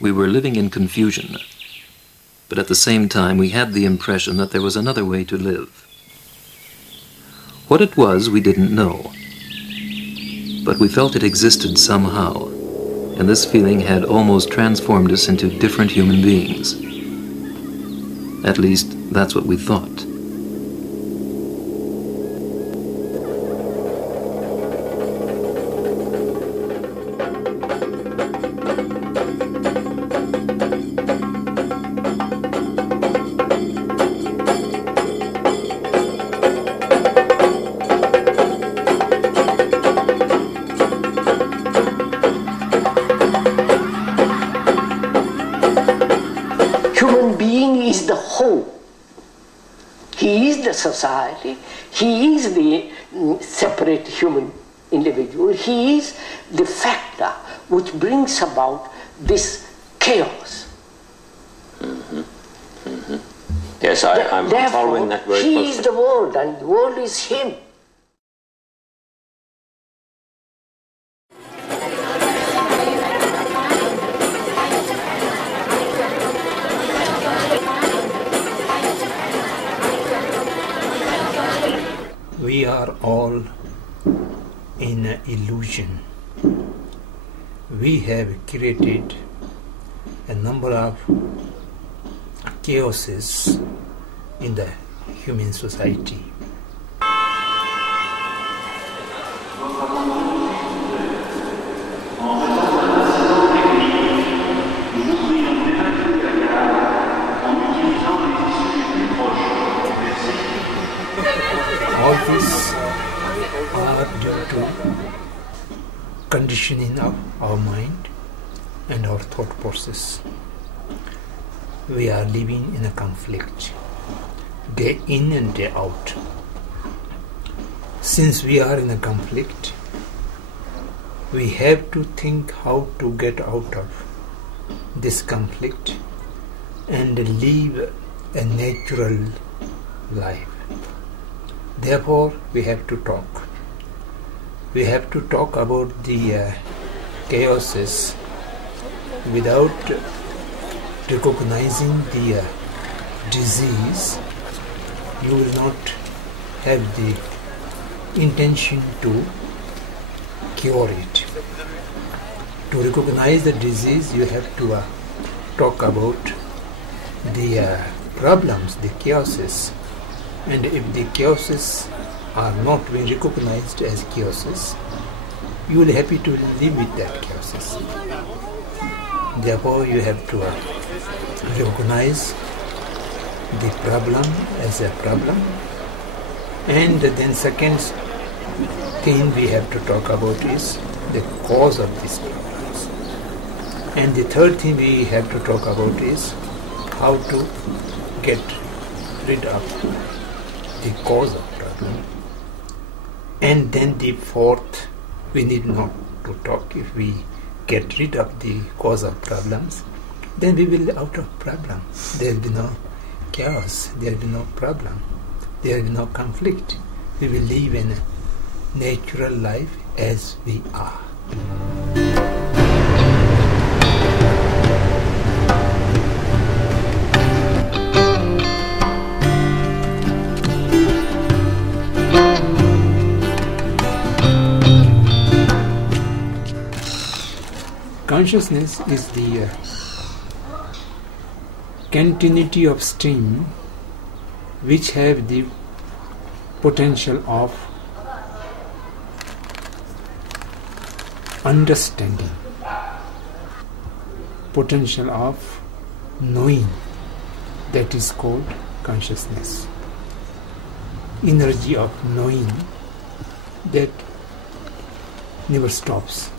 We were living in confusion, but at the same time we had the impression that there was another way to live. What it was, we didn't know, but we felt it existed somehow, and this feeling had almost transformed us into different human beings. At least, that's what we thought. Society, he is the separate human individual, he is the factor which brings about this chaos. Yes, I'm following that very closely. He is the world and the world is him. We are all in an illusion. We have created a number of chaoses in the human society. All these are due to conditioning of our mind and our thought process. We are living in a conflict, day in and day out. Since we are in a conflict, we have to think how to get out of this conflict and live a natural life. Therefore, we have to talk. We have to talk about the chaoses without recognizing the disease. You will not have the intention to cure it. To recognize the disease, you have to talk about the problems, the chaoses. And if the chaoses are not being recognized as chaoses, you will be happy to live with that chaoses. Therefore, you have to recognize the problem as a problem. And then second thing we have to talk about is the cause of these problems. And the third thing we have to talk about is how to get rid of the cause of problem. And then the fourth, we need not to talk. If we get rid of the cause of problems, then we will be out of problem. There will be no chaos, there will be no problem, there will be no conflict. We will live in a natural life as we are. Consciousness is the continuity of stream which have the potential of understanding, potential of knowing, that is called consciousness. Energy of knowing that never stops,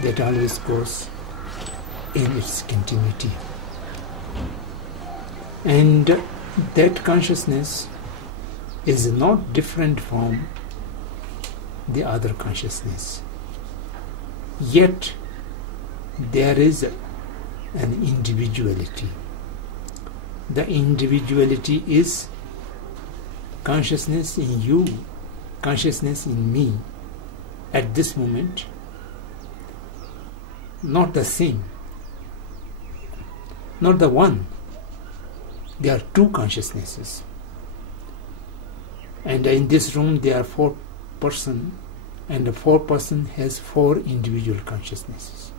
that always goes in its continuity. And that consciousness is not different from the other consciousness. Yet there is an individuality. The individuality is consciousness in you, consciousness in me at this moment, not the same. not the one. There are two consciousnesses. And in this room there are 4 persons, and the 4 person has 4 individual consciousnesses,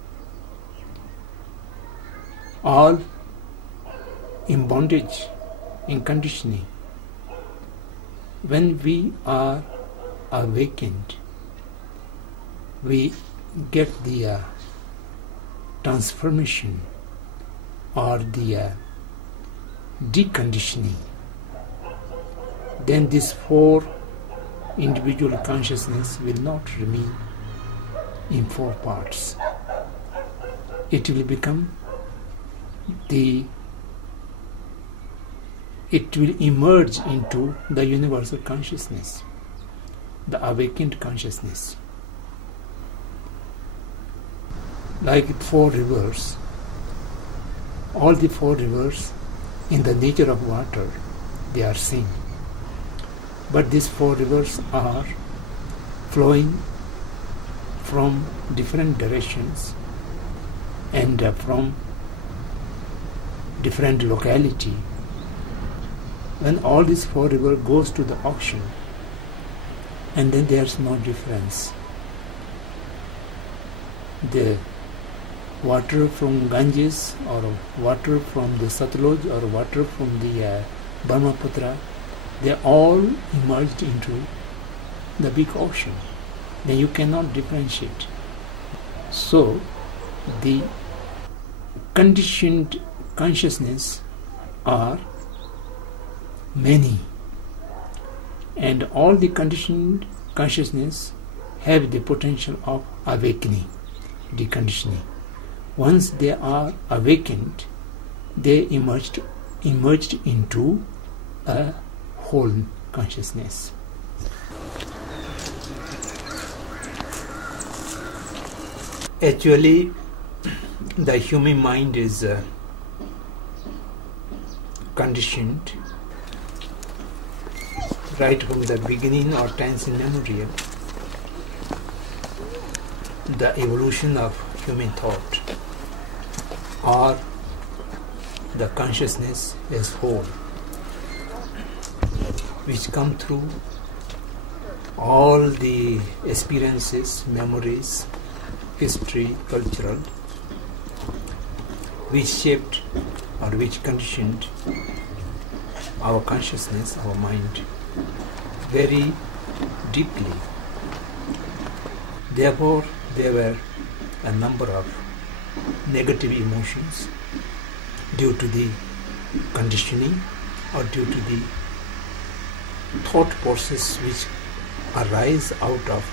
all in bondage, in conditioning. When we are awakened, we get the transformation or the deconditioning. Then these 4 individual consciousness will not remain in 4 parts. It will become it will emerge into the universal consciousness, the awakened consciousness. Like 4 rivers, all the 4 rivers in the nature of water, they are same. But these 4 rivers are flowing from different directions and from different locality. When all these 4 rivers goes to the ocean, and then there's no difference. The water from Ganges, or water from the Satluj, or water from the Brahmaputra, they all emerged into the big ocean. Then you cannot differentiate. So the conditioned consciousness are many, and all the conditioned consciousness have the potential of awakening, deconditioning. Once they are awakened, they emerged into a whole consciousness. Actually, the human mind is conditioned right from the beginning or tense in memory. The evolution of human thought or the consciousness as whole, which come through all the experiences, memories, history, cultural, which shaped or which conditioned our consciousness, our mind, very deeply. Therefore, there were a number of negative emotions due to the conditioning or due to the thought process which arise out of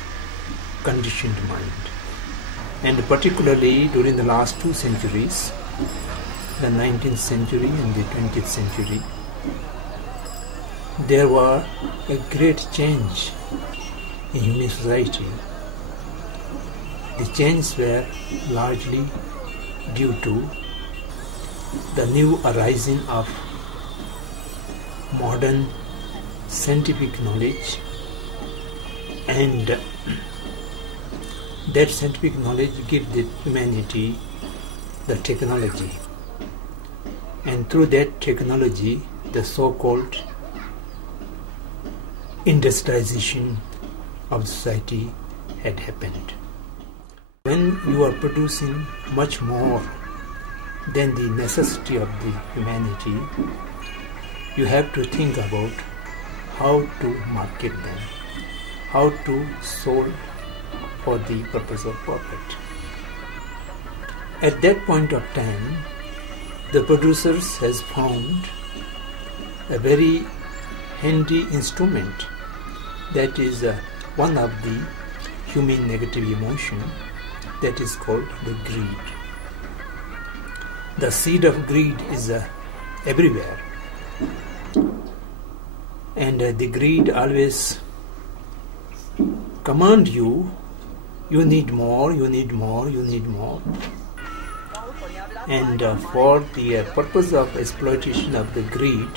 conditioned mind. And particularly during the last 2 centuries, the 19th century and the 20th century, there were a great change in human society. The changes were largely due to the new arising of modern scientific knowledge, and that scientific knowledge gives the humanity the technology, and through that technology the so-called industrialization of society had happened. When you are producing much more than the necessity of the humanity, you have to think about how to market them, how to sell for the purpose of profit. At that point of time, the producers has found a very handy instrument, that is one of the human negative emotion, that is called the greed. The seed of greed is everywhere, and the greed always command you, you need more, you need more, you need more. And for the purpose of exploitation of the greed,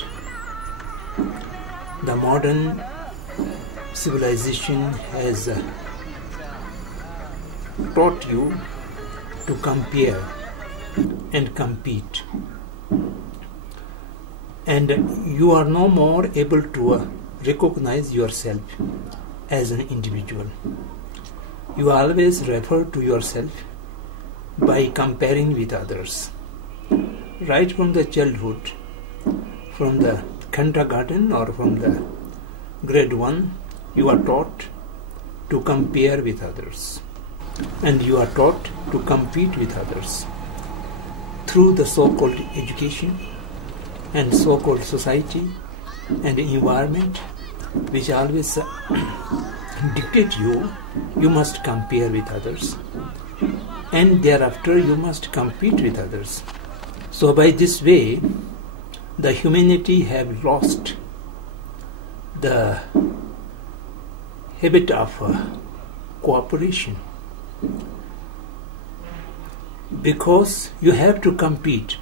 the modern civilization has taught you to compare and compete. And you are no more able to recognize yourself as an individual. You always refer to yourself by comparing with others. Right from the childhood, from the kindergarten or from the grade 1, you are taught to compare with others. And you are taught to compete with others through the so-called education and so-called society and environment, which always dictate you must compare with others, and thereafter you must compete with others. So by this way, the humanity have lost the habit of cooperation, because you have to compete.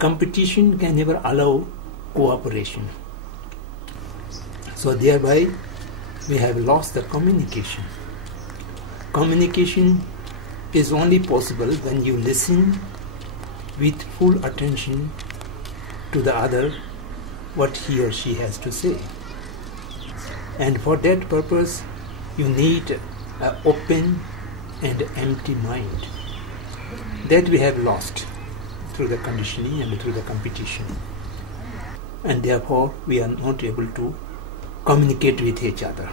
Competition can never allow cooperation. So thereby we have lost the communication. Communication is only possible when you listen with full attention to the other, what he or she has to say. And for that purpose, you need an open and empty mind. That we have lost through the conditioning and through the competition. And therefore, we are not able to communicate with each other.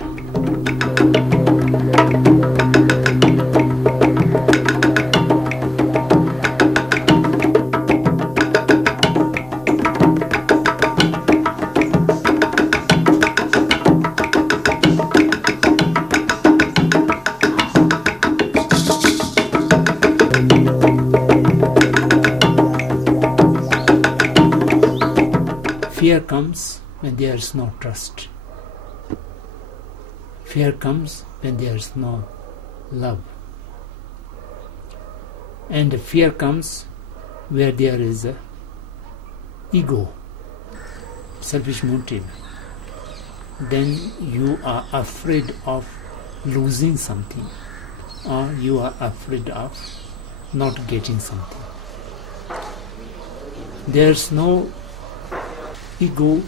Fear comes when there is no trust. Fear comes when there is no love. And fear comes where there is a ego, selfish motive. Then you are afraid of losing something, or you are afraid of not getting something. There's no ego,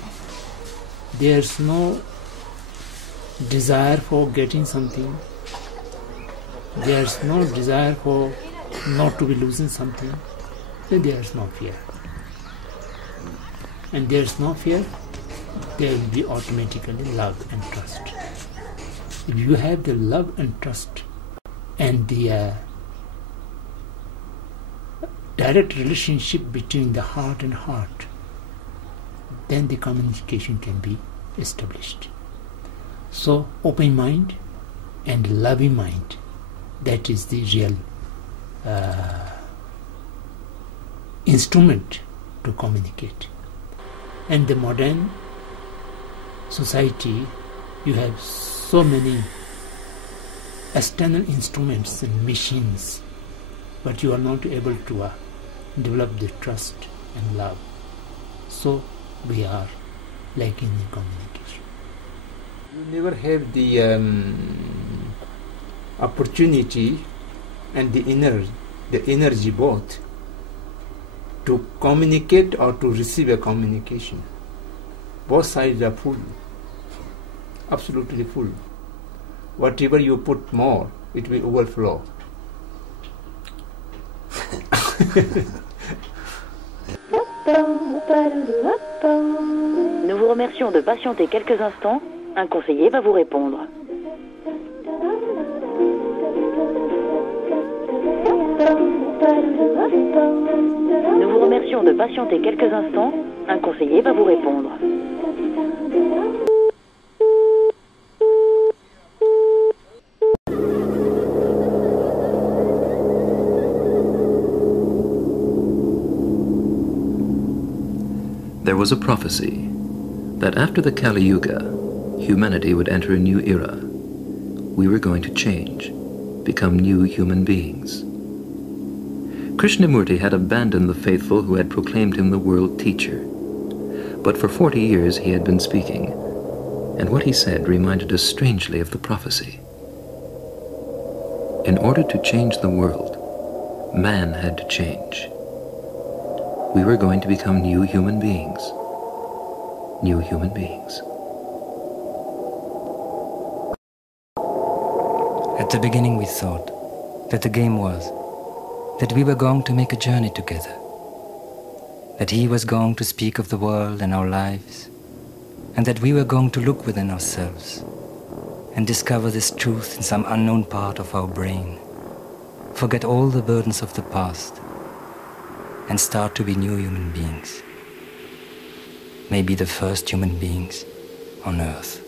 there's no desire for getting something, there's no desire for not to be losing something, then there's no fear. And there's no fear, there will be automatically love and trust. If you have the love and trust and the direct relationship between the heart and heart, then the communication can be established. So open mind and loving mind, that is the real instrument to communicate. And the modern society, you have so many external instruments and machines, but you are not able to develop the trust and love. So we are lacking in communication. You never have the opportunity and the energy both to communicate or to receive a communication. Both sides are full, absolutely full. Whatever you put more, it will overflow. Nous vous remercions de patienter quelques instants. Un conseiller va vous répondre. Nous vous remercions de patienter quelques instants. Un conseiller va vous répondre. There was a prophecy that after the Kali Yuga, humanity would enter a new era. We were going to change, become new human beings. Krishnamurti had abandoned the faithful who had proclaimed him the world teacher. But for 40 years he had been speaking, and what he said reminded us strangely of the prophecy. In order to change the world, man had to change. we were going to become new human beings. New human beings. At the beginning we thought that the game was that we were going to make a journey together, that he was going to speak of the world and our lives, and that we were going to look within ourselves and discover this truth in some unknown part of our brain, forget all the burdens of the past, and start to be new human beings. Maybe the first human beings on Earth.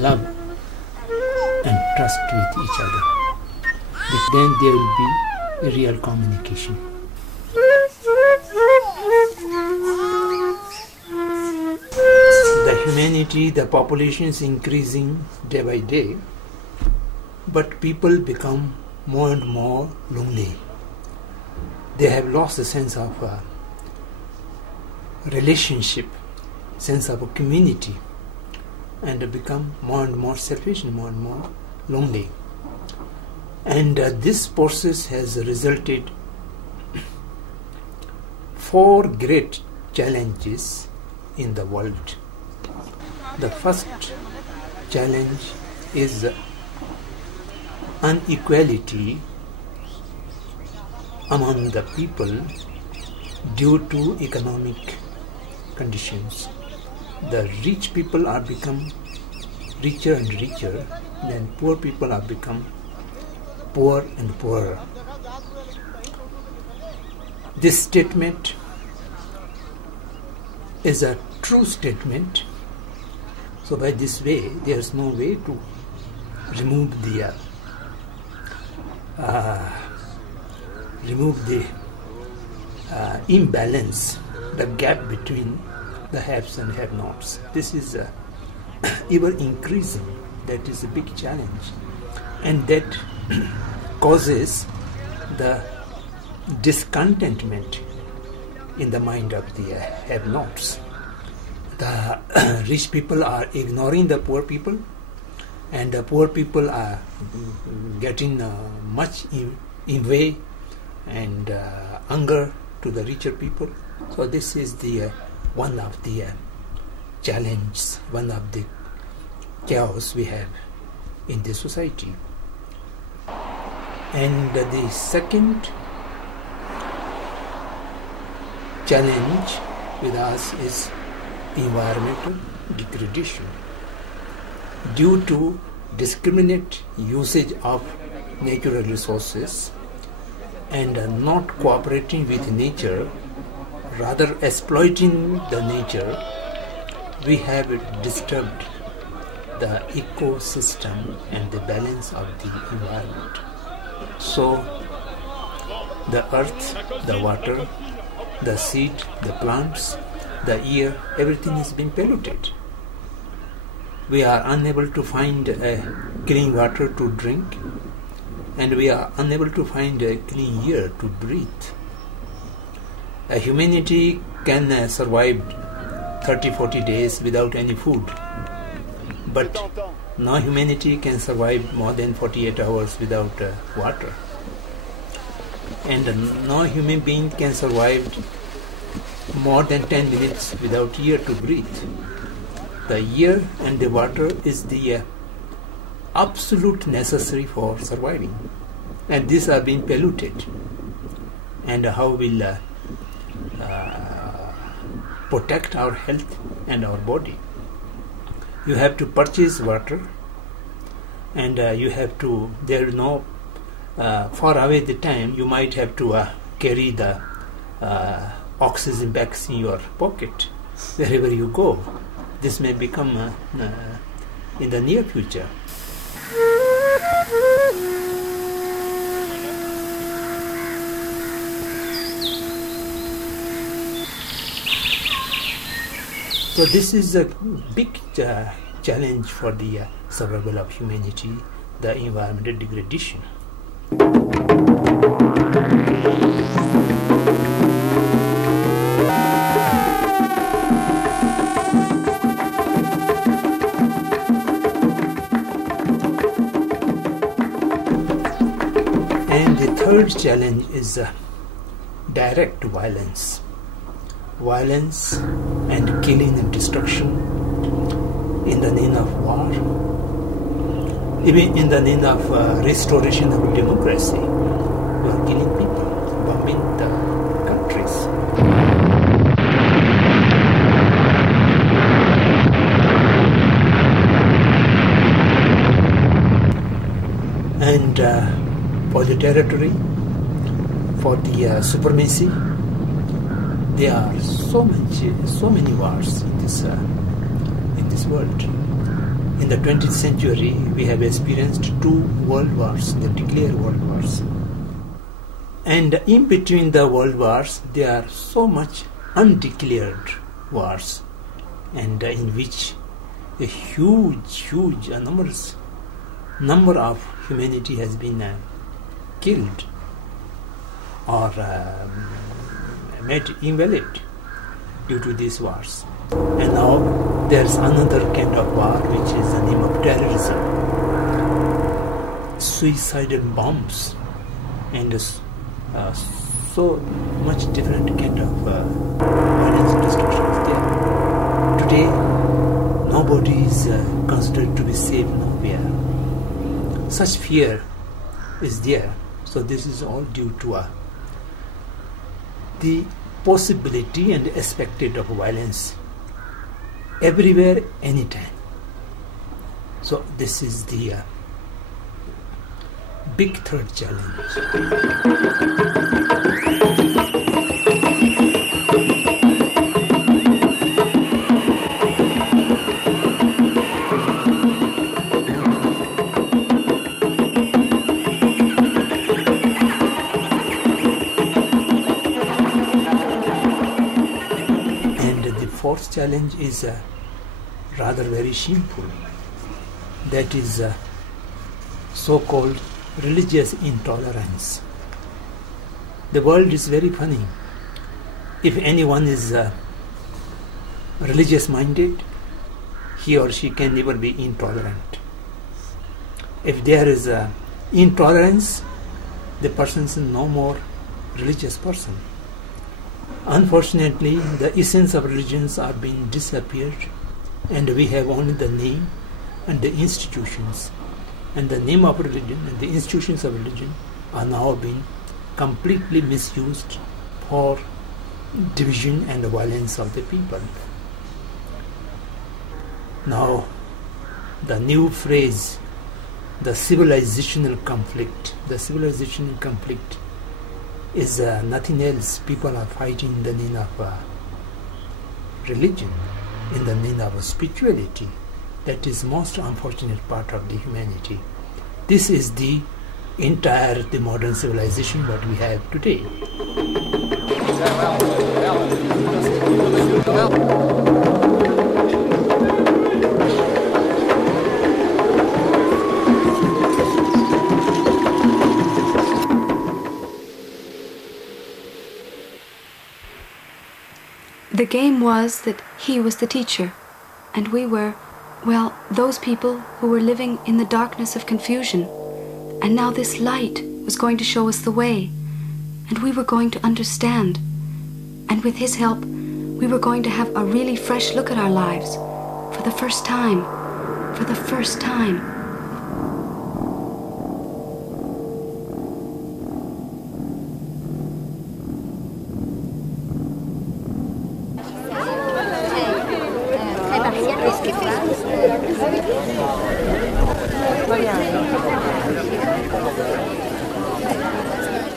Love and trust with each other. Then there will be a real communication. The humanity, the population is increasing day by day, but people become more and more lonely. They have lost a sense of relationship, sense of a community, and become more and more selfish and more lonely. And this process has resulted 4 great challenges in the world. The first challenge is inequality among the people due to economic conditions. The rich people are become richer and richer, then poor people are become poor and poorer. This statement is a true statement. So by this way, there is no way to remove the imbalance, the gap between the haves and have-nots. This is ever increasing. That is a big challenge, and that causes the discontentment in the mind of the have-nots. The rich people are ignoring the poor people, and the poor people are getting much in way and anger to the richer people. So this is the one of the challenges, one of the chaos we have in the society. And the second challenge with us is environmental degradation due to discriminate usage of natural resources and not cooperating with nature, rather exploiting the nature. We have disturbed the ecosystem and the balance of the environment. So the earth, the water, the seed, the plants, the air, everything has been polluted. We are unable to find clean water to drink, and we are unable to find a clean air to breathe. Humanity can survive 30-40 days without any food, but no humanity can survive more than 48 hours without water, and no human being can survive more than 10 minutes without air to breathe. The air and the water is the absolute necessary for surviving, and these are being polluted. And how will protect our health and our body? You have to purchase water, and you have to, there is no far away the time you might have to carry the oxygen bags in your pocket wherever you go. This may become in the near future. So this is a big challenge for the survival of humanity, the environmental degradation. third challenge is direct violence. Violence and killing and destruction in the name of war, even in the name of restoration of democracy. We are killing people, bombing the countries. And for the territory, for the supremacy, there are so many wars in this world. In the 20th century, we have experienced 2 world wars, the declared world wars. And in between the world wars, there are so much undeclared wars, and in which a huge, enormous number of humanity has been killed or made invalid due to these wars. And now there's another kind of war, which is the name of terrorism, suicidal bombs, and so much different kind of violence and destruction is there. Today, nobody is considered to be safe nowhere. Such fear is there. So this is all due to the possibility and expected of violence everywhere, anytime. So this is the big third challenge. Fourth challenge is rather very shameful. That is so-called religious intolerance. The world is very funny. If anyone is religious minded, he or she can never be intolerant. If there is intolerance, the person is no more religious person. Unfortunately, the essence of religions are being disappeared, and we have only the name and the institutions. And the name of religion and the institutions of religion are now being completely misused for division and violence of the people. Now, the new phrase, the civilizational conflict is nothing else. People are fighting in the name of religion, in the name of spirituality. That is most unfortunate part of the humanity. This is the entire the modern civilization what we have today. The game was that he was the teacher, and we were, well, those people who were living in the darkness of confusion. And now this light was going to show us the way, and we were going to understand. And with his help, we were going to have a really fresh look at our lives for the first time. For the first time.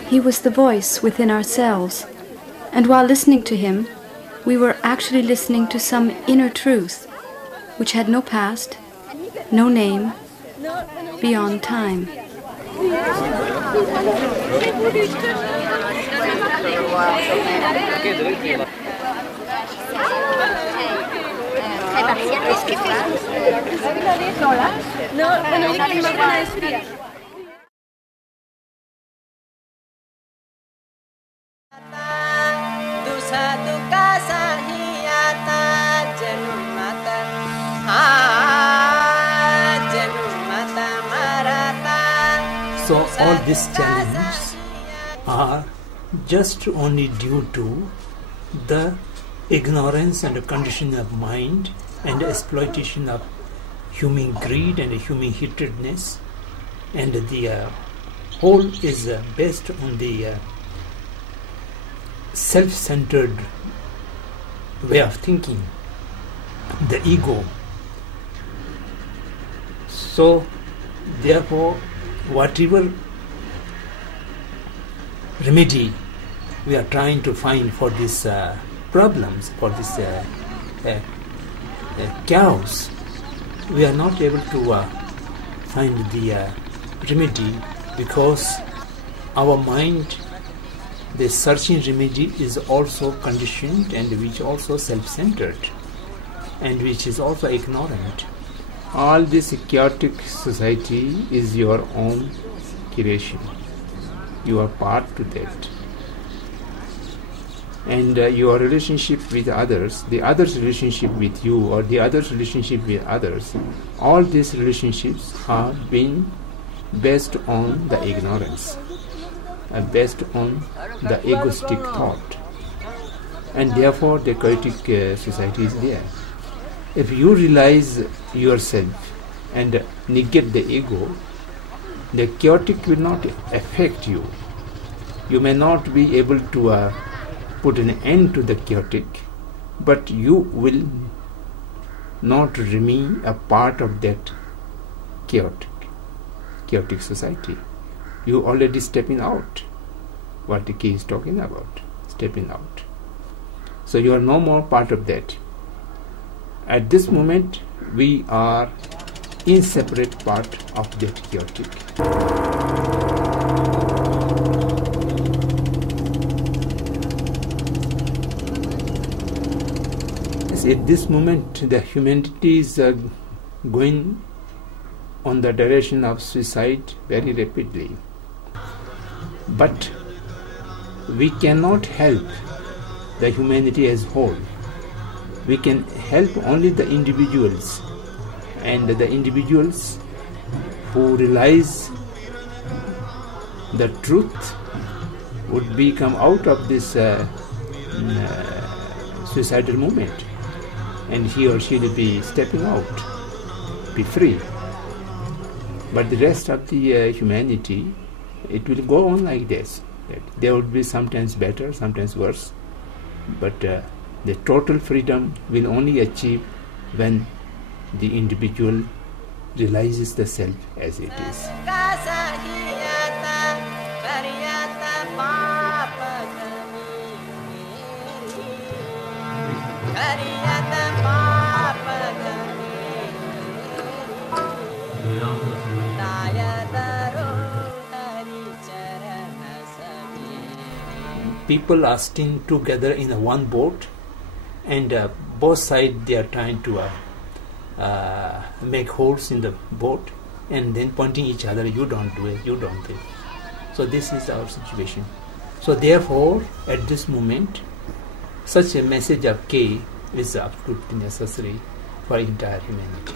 He was the voice within ourselves, and while listening to him, we were actually listening to some inner truth, which had no past, no name, beyond time. So all these challenges are just only due to the ignorance and the condition of mind and the exploitation of human greed and human hatredness, and the whole is based on the self-centered way of thinking, the ego. So therefore, whatever remedy we are trying to find for these problems, for this chaos, we are not able to find the remedy, because our mind, the searching remedy, is also conditioned and which also self-centered and which is also ignorant. All this chaotic society is your own creation. You are part to that. And your relationship with others, the others' relationship with you, or the others' relationship with others, all these relationships are being based on the ignorance, based on the egoistic thought. And therefore the chaotic society is there. If you realize yourself and negate the ego, the chaotic will not affect you. You may not be able to put an end to the chaotic, but you will not remain a part of that chaotic society. You already stepping out. What the key is talking about, stepping out. So you are no more part of that. At this moment, we are inseparate part of that chaotic. At this moment, the humanity is going on the direction of suicide very rapidly. But we cannot help the humanity as whole. We can help only the individuals, and the individuals who realize the truth would come out of this suicidal movement, and he or she will be stepping out, be free. But the rest of the humanity, it will go on like this. There would be sometimes better, sometimes worse, but the total freedom will only achieve when the individual realizes the self as it is. People are staying together in one boat, and both sides they are trying to make holes in the boat and then pointing each other, you don't do it, you don't do it. So this is our situation. So therefore, at this moment, such a message of K is absolutely necessary for entire humanity.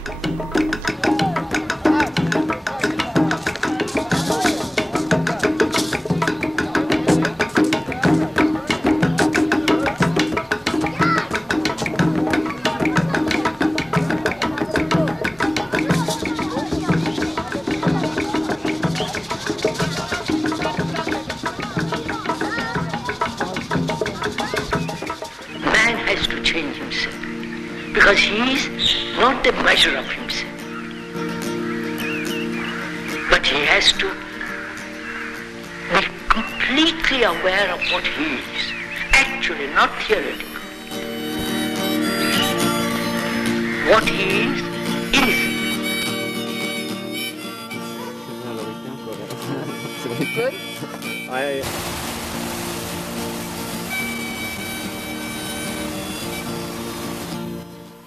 Because he is not the measure of himself. But he has to be completely aware of what he is, actually, not theoretically. What he is. Good?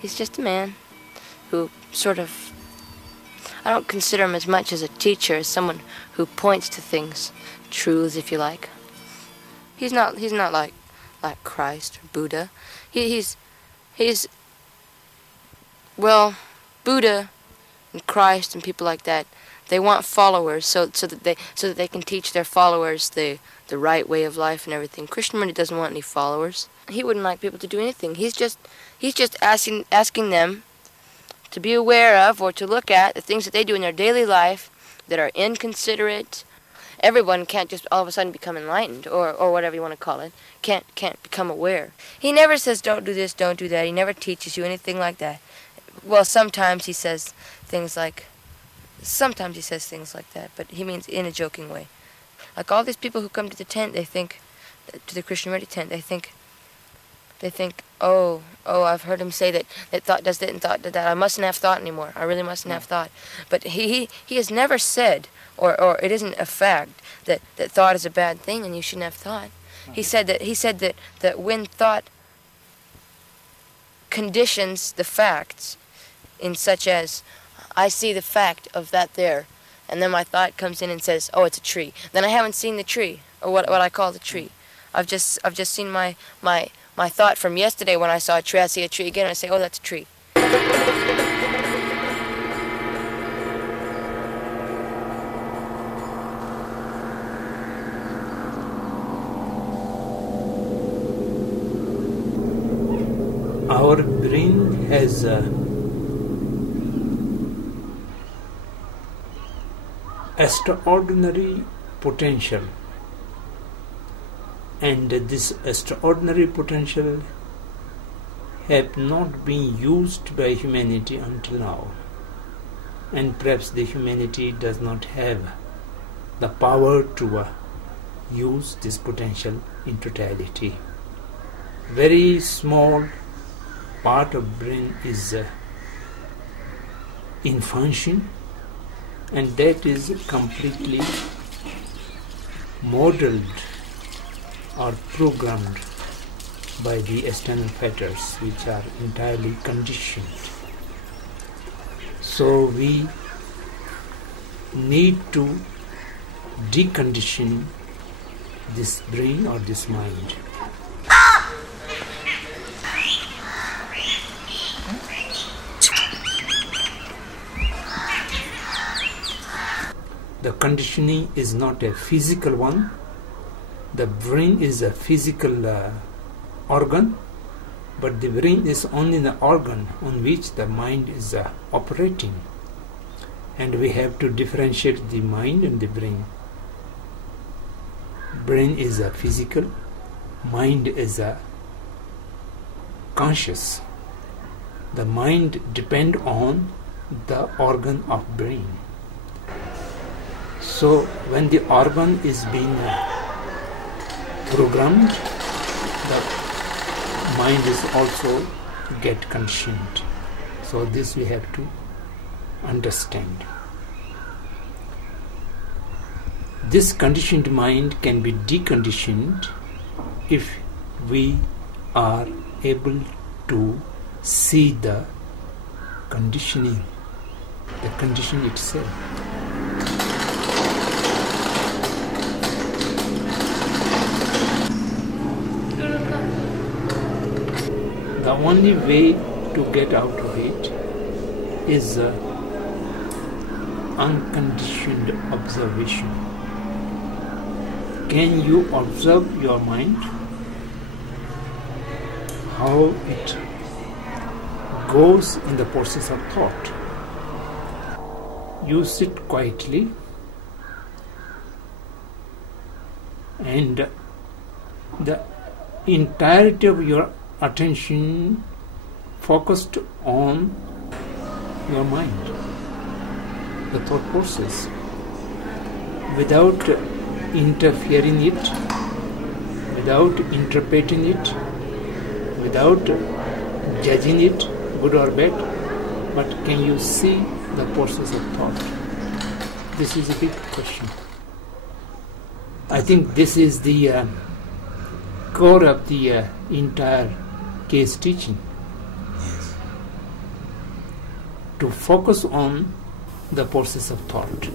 He's just a man who sort of, I don't consider him as much as a teacher, as someone who points to things, truths if you like. He's not like Christ or Buddha. He's well, Buddha and Christ and people like that, they want followers so that they can teach their followers the right way of life and everything. Krishnamurti doesn't want any followers. He wouldn't like people to do anything. He's just asking them to be aware of or to look at the things that they do in their daily life that are inconsiderate. Everyone can't just all of a sudden become enlightened or whatever you want to call it. Can't become aware. He never says don't do this, don't do that. He never teaches you anything like that. Well, sometimes he says things like that, but he means in a joking way. Like all these people who come to the tent, they think, to the Krishnamurti tent, they think, oh, I've heard him say that thought does that and thought does that. I mustn't have thought anymore. I really mustn't have thought. But he has never said, or it isn't a fact, that thought is a bad thing and you shouldn't have thought. He said that when thought conditions the facts, in such as, I see the fact of that there, and then my thought comes in and says, oh, it's a tree. Then I haven't seen the tree, or what I call the tree. I've just seen my thought from yesterday when I saw a tree. I see a tree again and I say, oh, that's a tree. Our brain has extraordinary potential, and this extraordinary potential have not been used by humanity until now, and perhaps the humanity does not have the power to use this potential in totality. Very small part of brain is in function, and that is completely modeled or programmed by the external factors, which are entirely conditioned. So we need to decondition this brain or this mind. The conditioning is not a physical one. The brain is a physical organ, but the brain is only the organ on which the mind is operating. And we have to differentiate the mind and the brain. Brain is a physical, mind is a conscious. The mind depends on the organ of brain. So when the organ is being programmed, the mind is also get conditioned. So this we have to understand. This conditioned mind can be deconditioned if we are able to see the conditioning, the condition itself. The only way to get out of it is unconditioned observation. Can you observe your mind? How it goes in the process of thought. You sit quietly and the entirety of your attention focused on your mind, the thought process, without interfering it, without interpreting it, without judging it, good or bad, but can you see the process of thought? This is a big question. I think this is the core of the entire case teaching. Yes. To focus on the process of thought.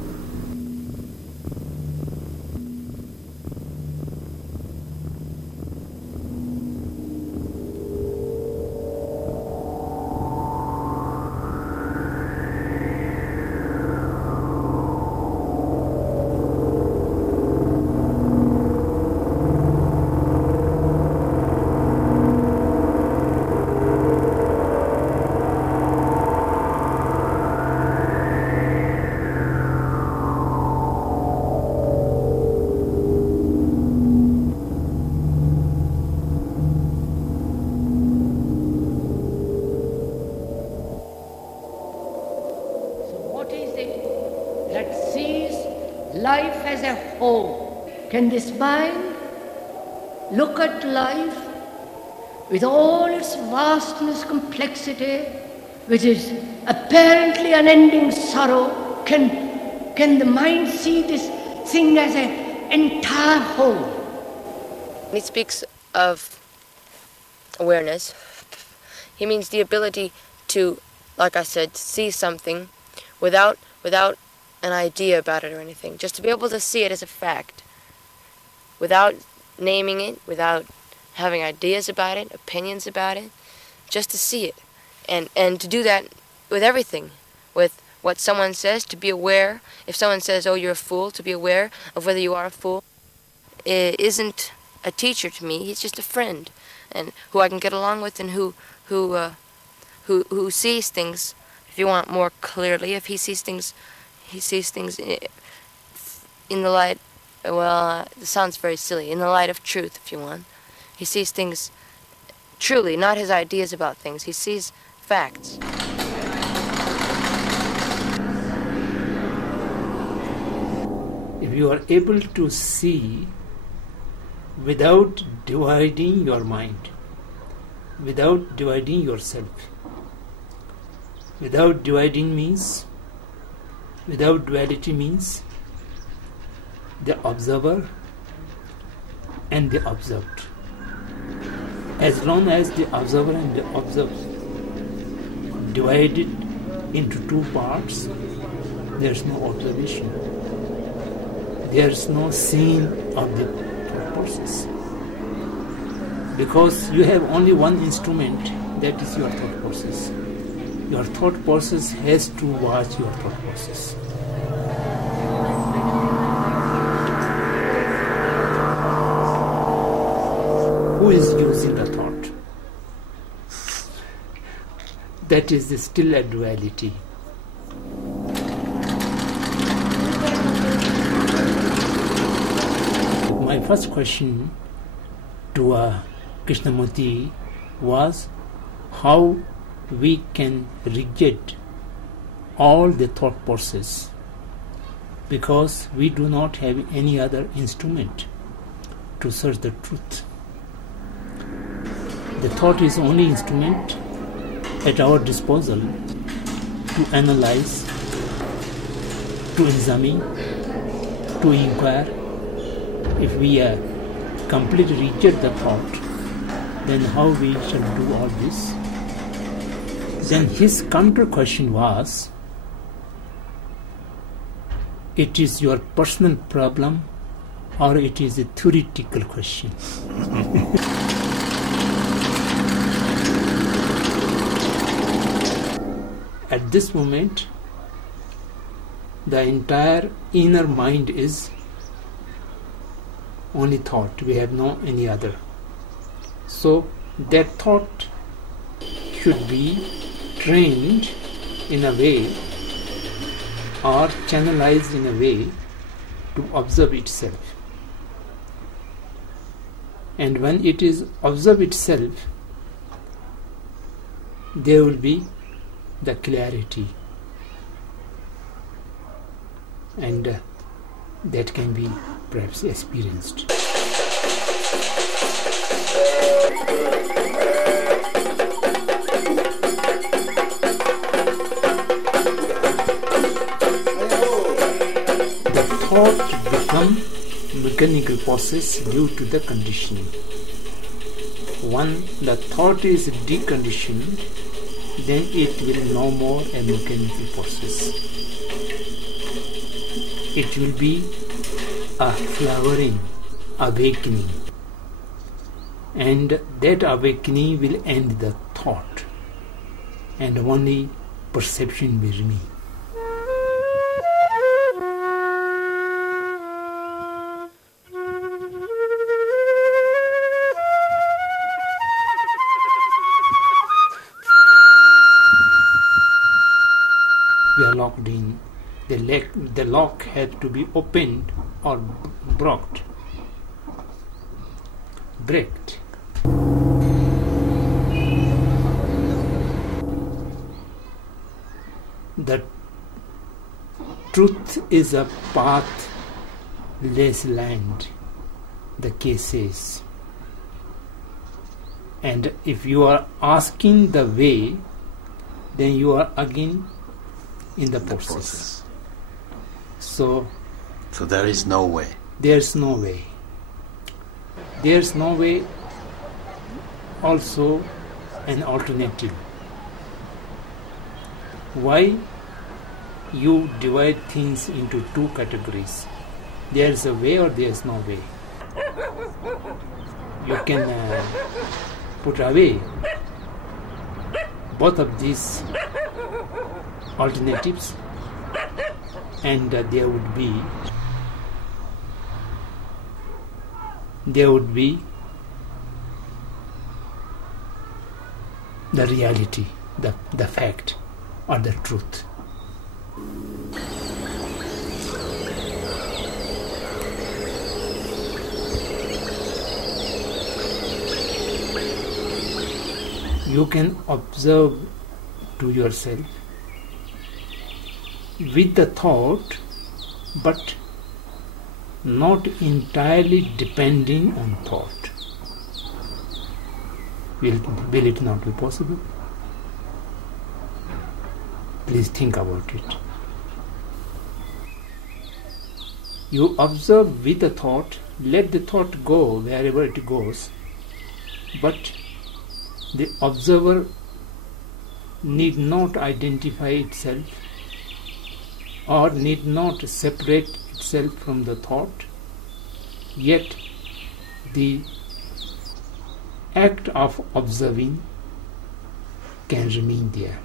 sees life as a whole. Can this mind look at life with all its vastness, complexity, with its apparently unending sorrow? Can the mind see this thing as an entire whole? He speaks of awareness. He means the ability to, like I said, see something without an idea about it or anything. Just to be able to see it as a fact, without naming it, without having ideas about it, opinions about it, just to see it. And to do that with everything, with what someone says, to be aware. If someone says, oh, you're a fool, to be aware of whether you are a fool. It isn't a teacher to me. He's just a friend, and who I can get along with, and who sees things, if you want, more clearly. If he sees things in the light, well, it sounds very silly, in the light of truth, if you want. He sees things truly, not his ideas about things. He sees facts. If you are able to see without dividing your mind, without dividing yourself, without dividing means, without duality means the observer and the observed. As long as the observer and the observed divided into two parts, there is no observation. There is no seeing of the thought process. Because you have only one instrument, that is your thought process. Your thought process has to watch your thought process. Who is using the thought? That is still a duality. My first question to Krishnamurti was how we can reject all the thought process, because we do not have any other instrument to search the truth. The thought is only instrument at our disposal to analyze, to examine, to inquire. If we completely reject the thought, then how we shall do all this? Then his counter question was, it is your personal problem or it is a theoretical question? At this moment, the entire inner mind is only thought. We have no any other. So that thought should be trained in a way or channelized in a way to observe itself. And when it is observe itself, there will be the clarity, and that can be perhaps experienced. The thought becomes mechanical process due to the conditioning. When the thought is deconditioned, then it will no more a mechanical process. It will be a flowering, awakening, and that awakening will end the thought, and only perception will remain. We are locked in. The lock has to be opened or broken. truth is a pathless land, the case says. And if you are asking the way, then you are again in the process. So there is no way. There's no way. There's no way also an alternative. Why you divide things into two categories? There's a way or there's no way. You can put away both of these alternatives, and there would be the reality, the fact, or the truth. You can observe to yourself with the thought, but not entirely depending on thought. Will it not be possible? Please think about it. You observe with the thought, let the thought go wherever it goes, but the observer need not identify itself or need not separate itself from the thought, yet the act of observing can remain there.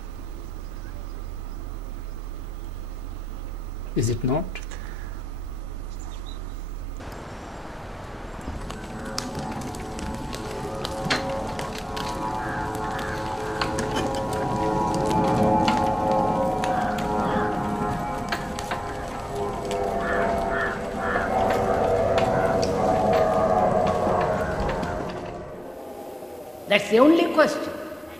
Is it not? That's the only question.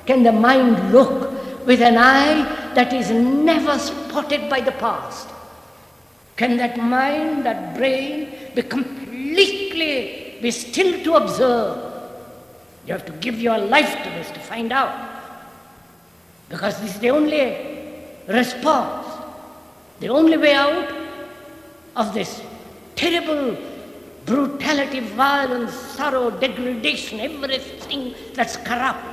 Can the mind look with an eye that is never spotted by the past? Can that mind, that brain, be still to observe? You have to give your life to this to find out. Because this is the only response, the only way out of this terrible brutality, violence, sorrow, degradation, everything that's corrupt.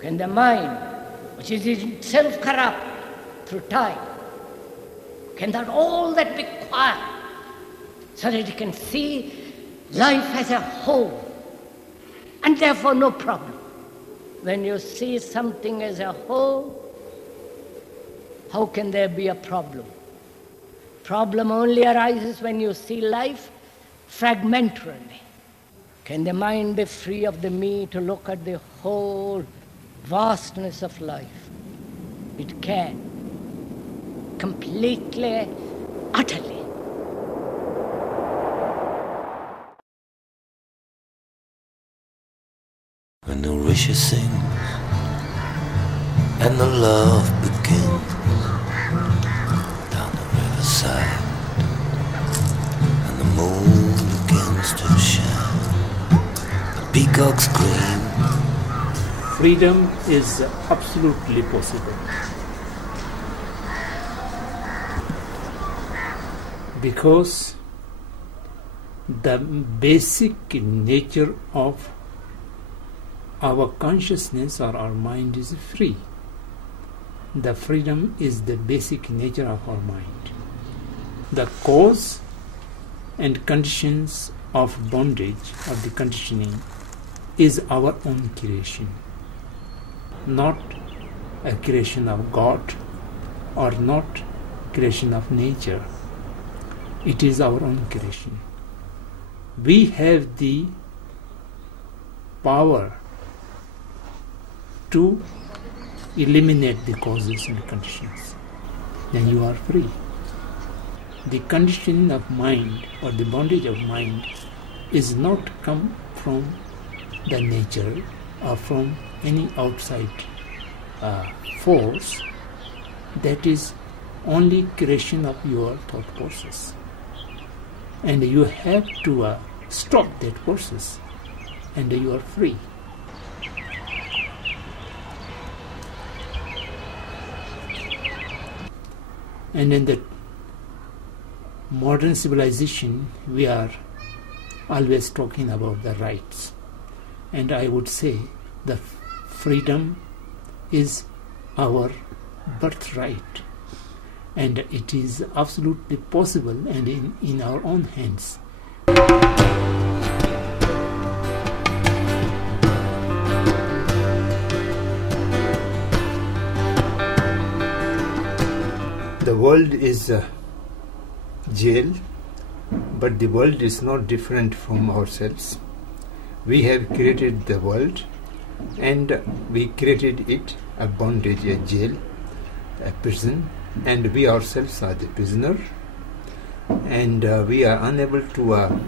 Can the mind, which is itself corrupt through time, can that all that be quiet so that it can see life as a whole and therefore no problem? When you see something as a whole, how can there be a problem? Problem only arises when you see life fragmentarily. Can the mind be free of the me to look at the whole vastness of life? It can. Completely, utterly. When the Risha sings and the love begins down the riverside, and the moon begins to shine, the peacocks scream. Freedom is absolutely possible, because the basic nature of our consciousness or our mind is free. The freedom is the basic nature of our mind. The cause and conditions of bondage, of the conditioning, is our own creation, not a creation of God or not creation of nature. It is our own creation. We have the power to eliminate the causes and conditions. Then you are free. The conditioning of mind or the bondage of mind is not come from the nature or from any outside force. That is only creation of your thought process. And you have to stop that process, and you are free. And in the modern civilization, we are always talking about the rights. And I would say the freedom is our birthright. And it is absolutely possible and in our own hands. The world is a jail, but the world is not different from ourselves. We have created the world, and we created it a bondage, a jail, a prison, and we ourselves are the prisoner, and we are unable to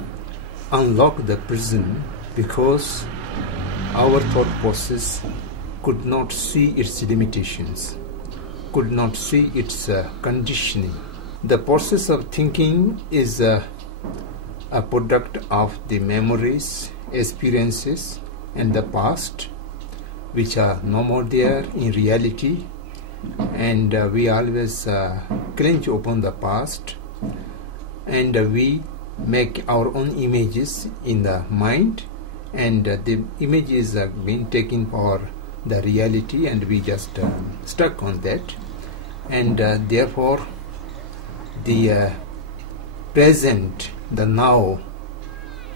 unlock the prison because our thought process could not see its limitations, could not see its conditioning. The process of thinking is a product of the memories, experiences, and the past, which are no more there in reality, and we always cringe upon the past, and we make our own images in the mind, and the images are being taken for the reality, and we just stuck on that, and therefore the present, the now,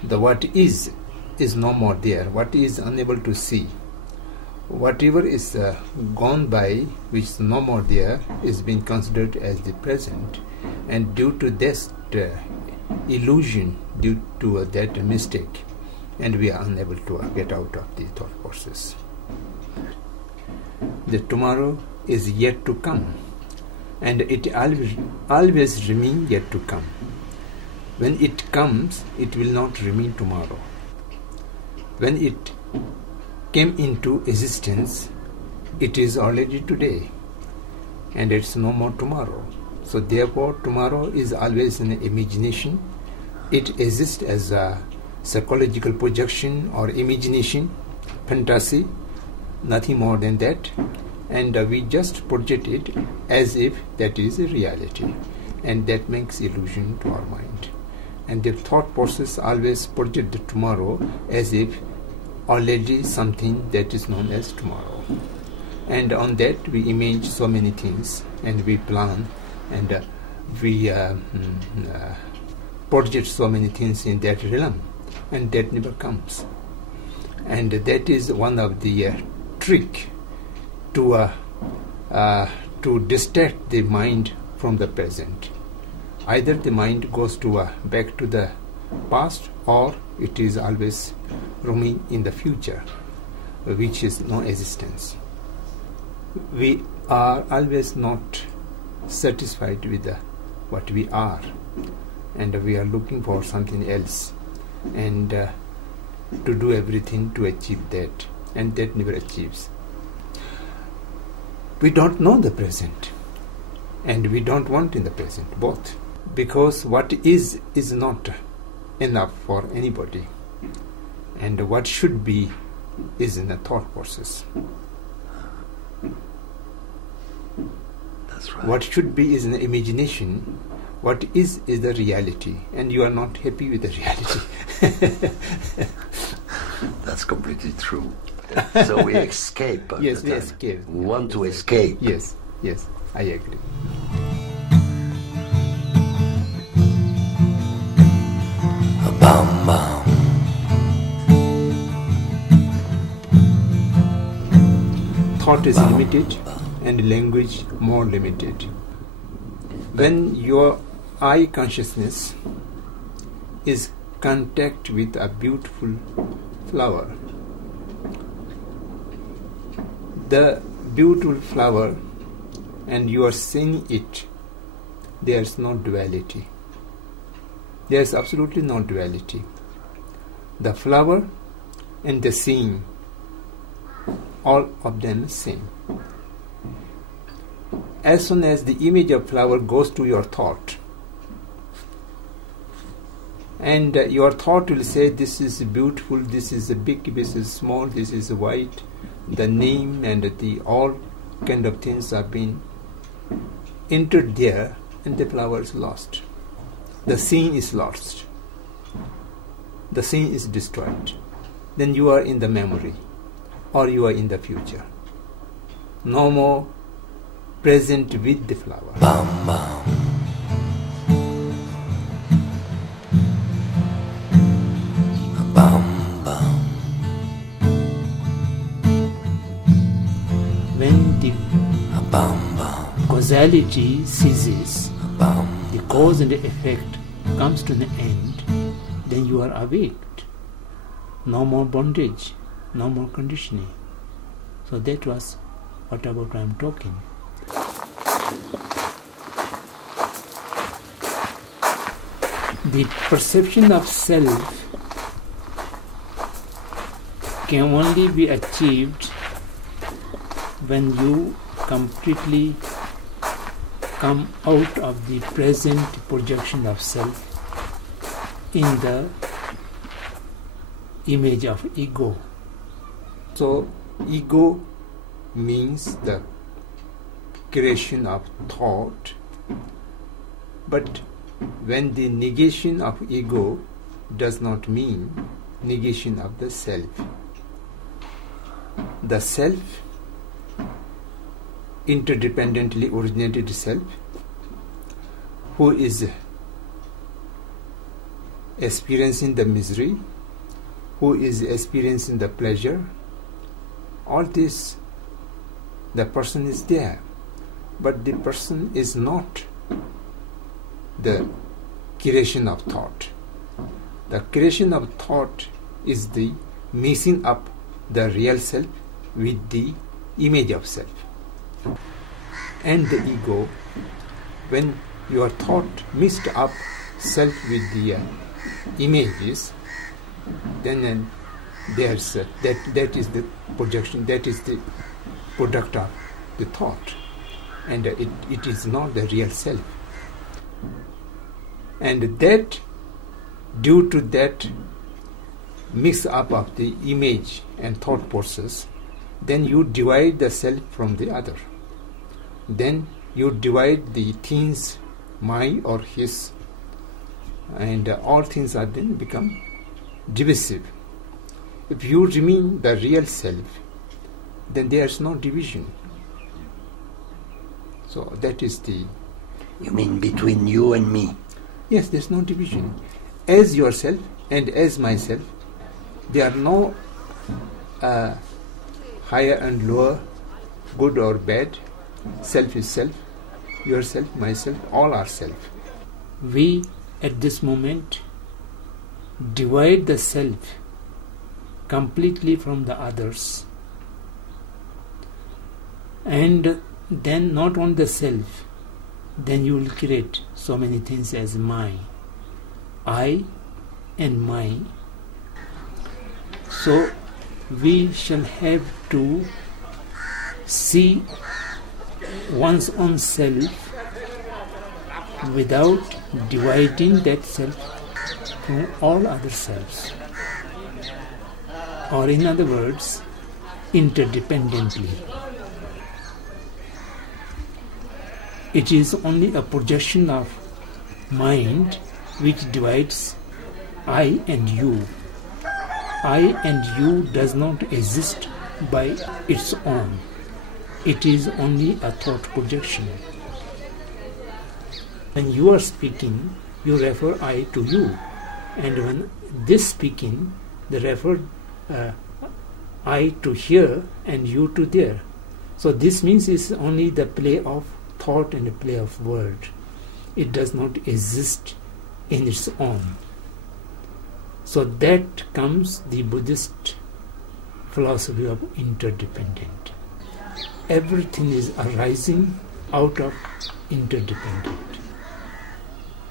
the what is no more there. What is unable to see. Whatever is gone by, which is no more there, is being considered as the present, and due to this illusion, due to that mistake, and we are unable to get out of the thought process. The tomorrow is yet to come, and it always remain yet to come. When it comes, it will not remain tomorrow. When it came into existence, it is already today, and it's no more tomorrow. So therefore tomorrow is always an imagination. It exists as a psychological projection or imagination, fantasy, nothing more than that, and we just project it as if that is a reality, and that makes illusion to our mind. And the thought process always project the tomorrow as if already something that is known as tomorrow, and on that we image so many things, and we plan, and we project so many things in that realm, and that never comes. And that is one of the trick to distract the mind from the present. Either the mind goes to back to the past, or it is always roaming in the future, which is no existence. We are always not satisfied with what we are, and we are looking for something else, and to do everything to achieve that, and that never achieves. We don't know the present, and we don't want in the present, both, because what is not enough for anybody, and what should be is in a thought process. That's right. What should be is an imagination. What is the reality, and you are not happy with the reality. That's completely true. So we escape. Yes, we escape. We want to escape. Yes, I agree. Bam bam. Thought is limited, and language more limited. When your eye consciousness is contact with a beautiful flower, the beautiful flower, and you are seeing it, there is no duality. There is absolutely no duality. The flower and the seeing, all of them same. as soon as the image of flower goes to your thought, and your thought will say, this is beautiful, this is big, this is small, this is white, the name and the all kind of things have been entered there, and the flower is lost. The scene is lost. The scene is destroyed. Then you are in the memory, or you are in the future. No more present with the flower. Bam, bam. Bam, bam. When the Bam, bam. causality ceases, Bam. the cause and the effect comes to an end, then you are awaked. No more bondage, no more conditioning. So that was what about I am talking. The perception of self can only be achieved when you completely come out of the present projection of self in the image of ego. So ego means the creation of thought, but when the negation of ego does not mean negation of the self. The self, interdependently originated self, who is experiencing the misery, who is experiencing the pleasure, all this, the person is there, but the person is not the creation of thought. The creation of thought is the mixing up the real self with the image of self. And the ego, when your thought mixed up self with the images, then there's that is the projection, that is the product of the thought, and it is not the real self. And that, due to that mix up of the image and thought process, then you divide the self from the other. Then you divide the things, my or his, and all things are then become divisive. If you remain the real self, then there is no division. So that is the... You mean between you and me? Yes, there is no division. As yourself and as myself, there are no higher and lower, good or bad. Self is self, yourself, myself, all are self. We at this moment divide the self completely from the others, and then not on the self, then you will create so many things as my, I and my. So we shall have to see one's own self without dividing that self from all other selves, or in other words, interdependently. It is only a projection of mind which divides I and you. I and you does not exist by its own. It is only a thought projection. When you are speaking, you refer I to you, and when this speaking, they refer I to here and you to there. So this means it's only the play of thought and the play of word. It does not exist in its own. So that comes the Buddhist philosophy of interdependent. Everything is arising out of interdependent,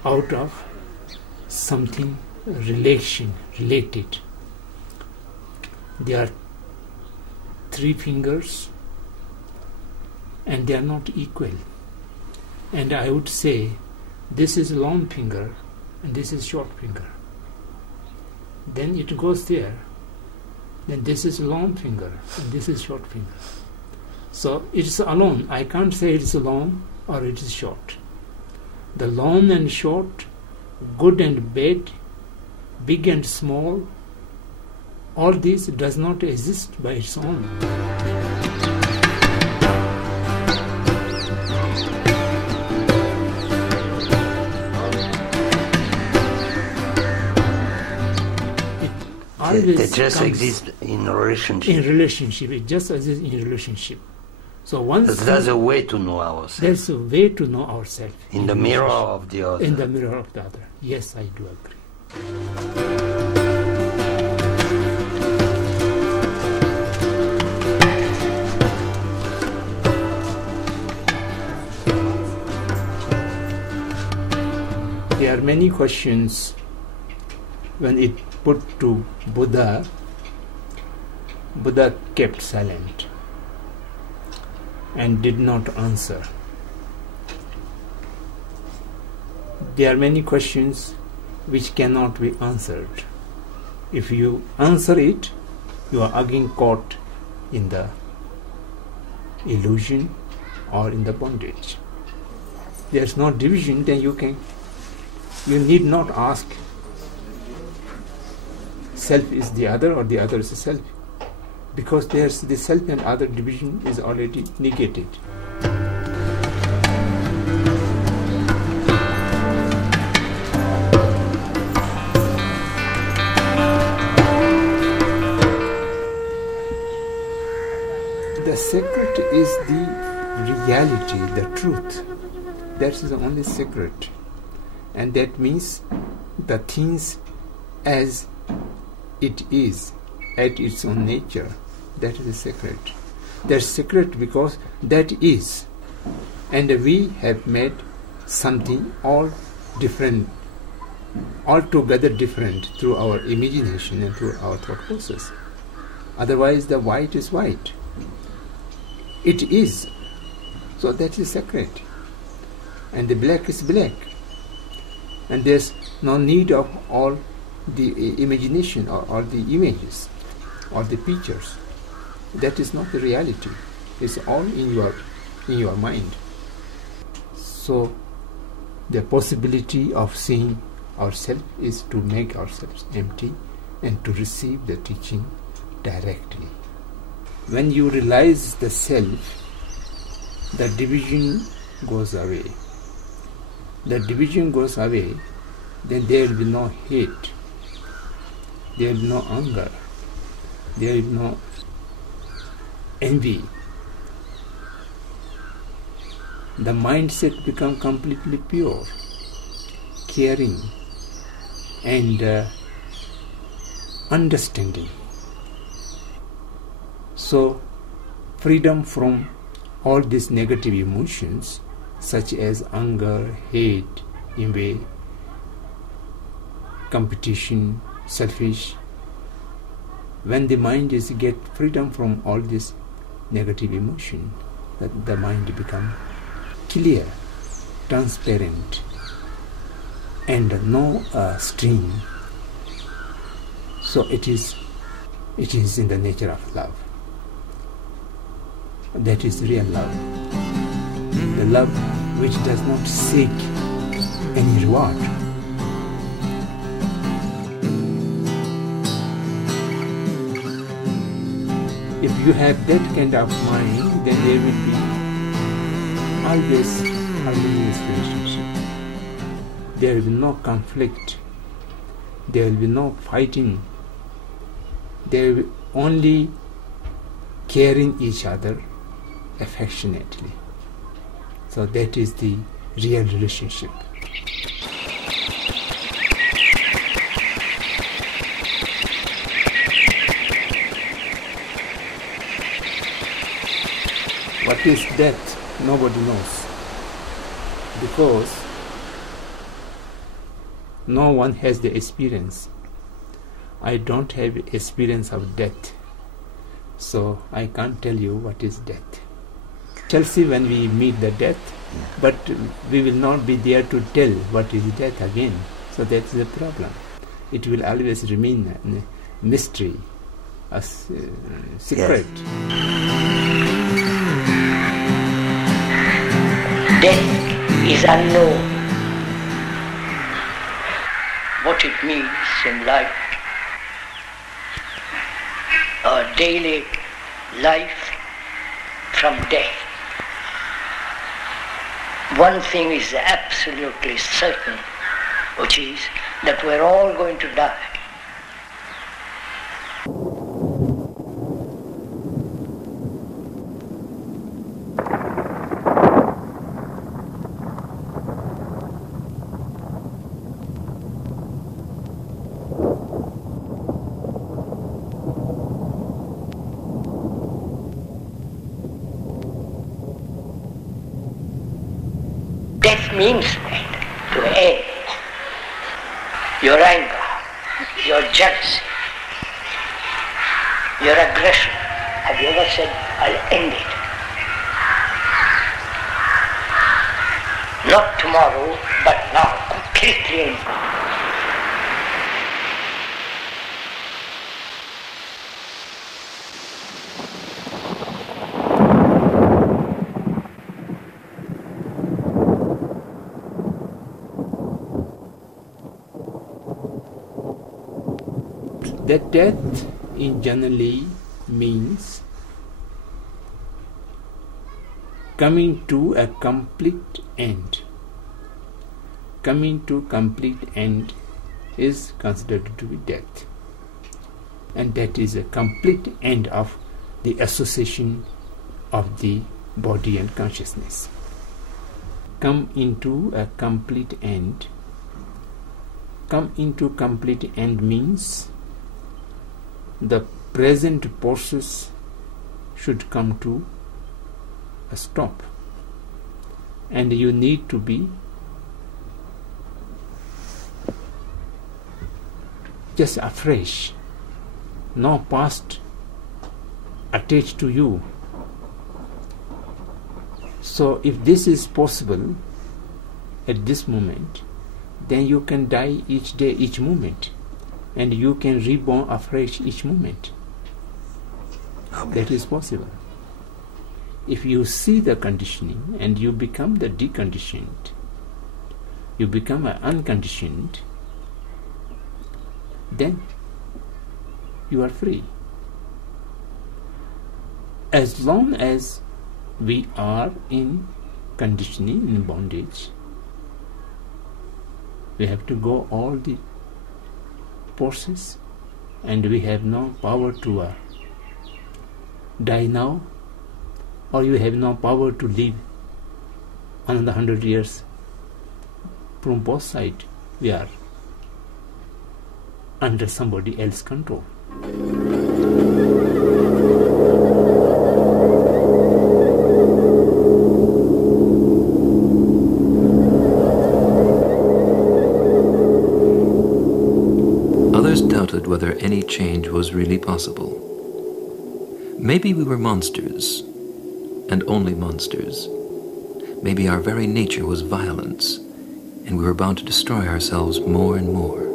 out of something related. There are 3 fingers, and they are not equal. And I would say this is long finger and this is short finger. Then it goes there. Then this is long finger and this is short finger. So it is alone. I can't say it is long or it is short. The long and short, good and bad, big and small, all this does not exist by its own. They just exist in a relationship. In relationship, it just exists in relationship. So once there's a way to know ourselves. There's a way to know ourselves. In the mirror of the other. In the mirror of the other. Yes, I do agree. There are many questions when it put to Buddha. Buddha kept silent and did not answer. There are many questions which cannot be answered. If you answer it, you are again caught in the illusion or in the bondage. There is no division, then you need not ask self is the other or the other is the self, because there's the self and other division is already negated. The secret is the reality, the truth. That is the only secret. And that means the things as it is, at its own nature. That is the secret. That's secret because that is. And we have made something all different, altogether different through our imagination and through our thought process. Otherwise the white is white. It is. So that is secret. And the black is black. And there's no need of all the imagination or the images or the pictures. That is not the reality. It's all in your mind. So the possibility of seeing ourselves is to make ourselves empty and to receive the teaching directly. When you realize the self, the division goes away. The division goes away, then there will be no hate, there will be no anger, there will be no envy. The mindset becomes completely pure, caring and understanding. So freedom from all these negative emotions such as anger, hate, envy, competition, selfish. When the mind is get freedom from all this negative emotion, that the mind become clear, transparent, and no stream. So it is in the nature of love. That is real love. The love which does not seek any reward. If you have that kind of mind, then there will be always harmonious relationship. There will be no conflict. There will be no fighting. There will be only caring each other affectionately. So that is the real relationship. What is death? Nobody knows. Because no one has the experience. I don't have experience of death. So I can't tell you what is death. shall see when we meet the death, but we will not be there to tell what is death again. So that's the problem. It will always remain a mystery, a secret. Death is unknown. What it means in life, our daily life from death. One thing is absolutely certain, which is that we're all going to die. Death means that, to end your anger, your jealousy, your aggression. Have you ever said, I'll end it? Not tomorrow, but now, completely end it. That death in generally means coming to a complete end. Coming to complete end is considered to be death, and that is a complete end of the association of the body and consciousness. Come into a complete end. Come into complete end means the present process should come to a stop, and you need to be just afresh, no past attached to you. So if this is possible at this moment, then you can die each day, each moment, and you can reborn afresh each moment. That is possible. If you see the conditioning and you become the deconditioned, you become an unconditioned, then you are free. As long as we are in conditioning, in bondage, we have to go all the process, and we have no power to die now, or you have no power to live another 100 years. From both sides, we are under somebody else's control. Others doubted whether any change was really possible. Maybe we were monsters, and only monsters. Maybe our very nature was violence, and we were bound to destroy ourselves more and more.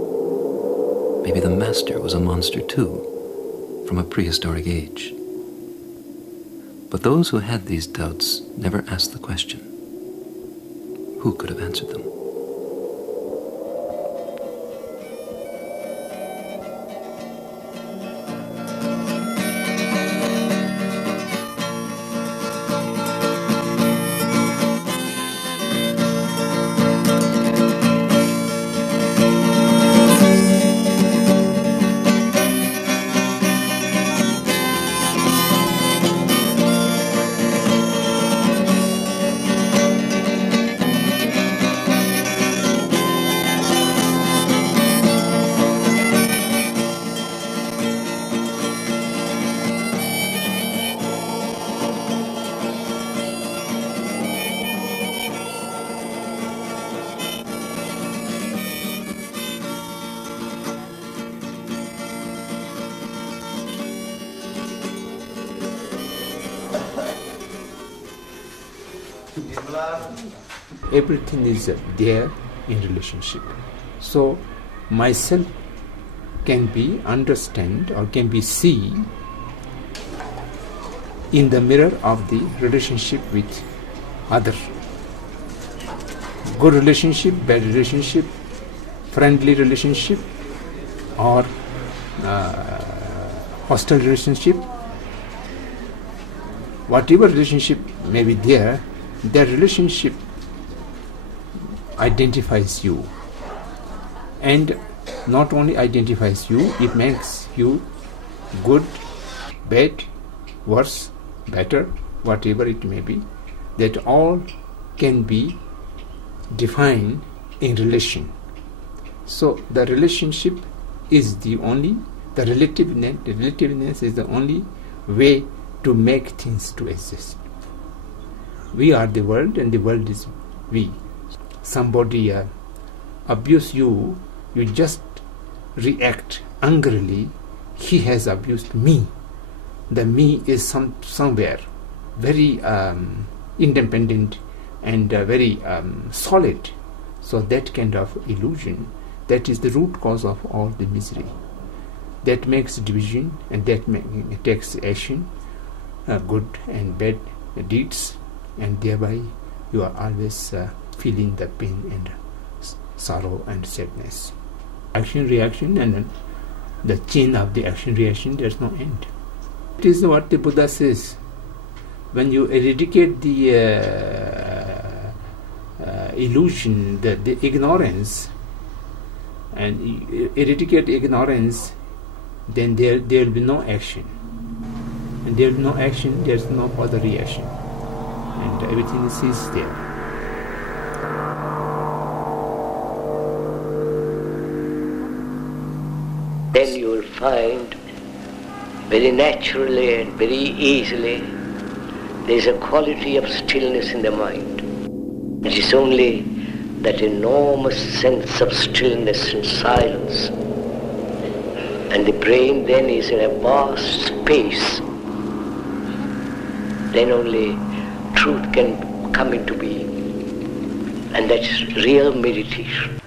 Maybe the Master was a monster too, from a prehistoric age. But those who had these doubts never asked the question. Who could have answered them? Everything is there in relationship. So myself can be understand or can be seen in the mirror of the relationship with other. Good relationship, bad relationship, friendly relationship, or hostile relationship, whatever relationship may be there, that relationship identifies you. And not only identifies you, it makes you good, bad, worse, better, whatever it may be. That all can be defined in relation. So the relationship is the only, the relativeness is the only way to make things to exist. We are the world and the world is we. Somebody abuse you, you just react angrily. He has abused me. The me is somewhere very independent and very solid. So that kind of illusion, that is the root cause of all the misery. That makes division, and that takes action, good and bad deeds, and thereby you are always feeling the pain and sorrow and sadness. Action, reaction, and then the chain of the action, reaction, there's no end. It is what the Buddha says. When you eradicate the illusion, the ignorance, and eradicate ignorance, then there will be no action. And there will be no action, there is no further reaction. And everything is there. Then you will find very naturally and very easily there is a quality of stillness in the mind. It is only that enormous sense of stillness and silence. And the brain then is in a vast space. Then only truth can come into being. And that's real meditation.